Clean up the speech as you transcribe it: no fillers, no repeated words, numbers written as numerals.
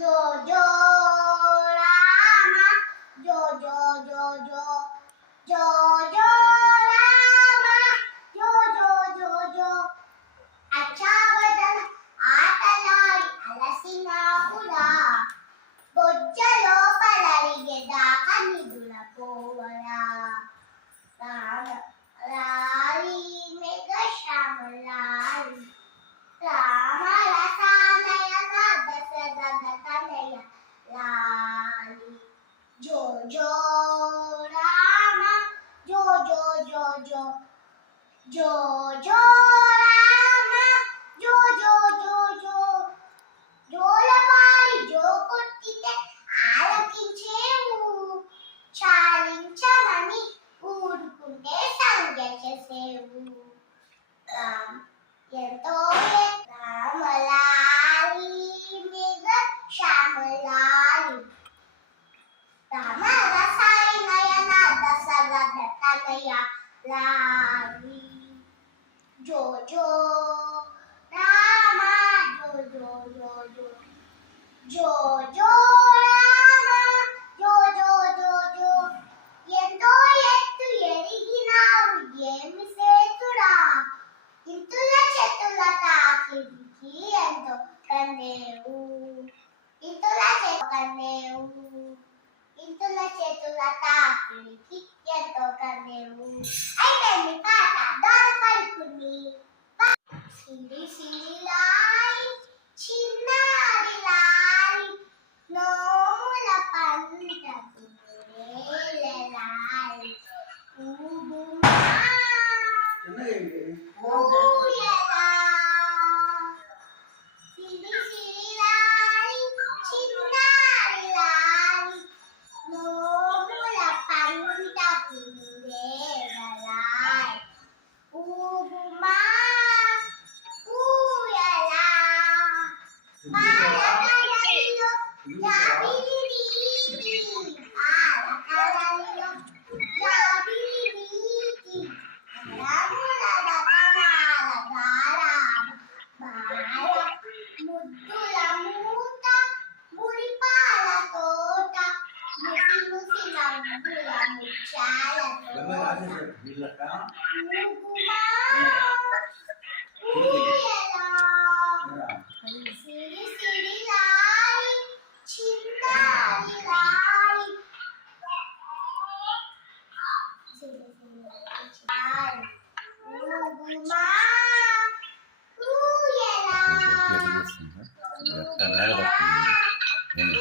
జో జో రామ జో జో జో జో జో జో రామ జో జో జో జో అచ్చావదన ఆటలాడి అలసినావురా బొజ్జలో పలరిగేదాకా నిదుల పోవరా రామ లాలి మెగ శ్యామలాలి రామ రసానయ దశరథ తనయ లాలి జో జో రామ జో జో జో జో జో జో రామ జో జో జో జో జోలపాడి జో కొట్టితే ఆలకించేవు చాలించమని ఊరుకుంటే సంజ్ఞ చేసేవు ఎంతో రామలాలి మిగ శ్యామలాలి రామ రసాయనయన దశరథ తనయ లాలి జో జో రామ జో జో జో జో జో జో రామ జో జో జో జో ఎంతో ఎత్తు ఎరిగినావు ఏమి సేతుడా ఇంతుల చెట్టుల తాకిడికి ఎంతో కన్నేవు ఇంతుల చెట్టు కన్నేవు ఇంతుల చెట్టుల తాకిడికి ఎంతో కన్నేవు అయితే మీ పాట దొరకడుకుని సిరి సిరిలాయి చిన్నారి లాయి నోముల పంటకు వేలలాయి ఊగుమా ఊయలా సిరి సిరిలాయి చిన్నారి లాయి నోముల పంటకు వేలలాయి ఊగుమా ఊయలా ఆలకడలిలో జాబిలి నీతి ఆలకడలిలో జాబిలి నీతి రముల రతనాల బాల ముద్దుల మూత మురిపాల తోట ముసి ముసి నవ్వుల ముత్యాల ఊగుమా ఊయలా సిరి సిరి లాయి చిన్నారి లాయి సిరి సిరి లాయి ఊగుమా ఊయలా నేను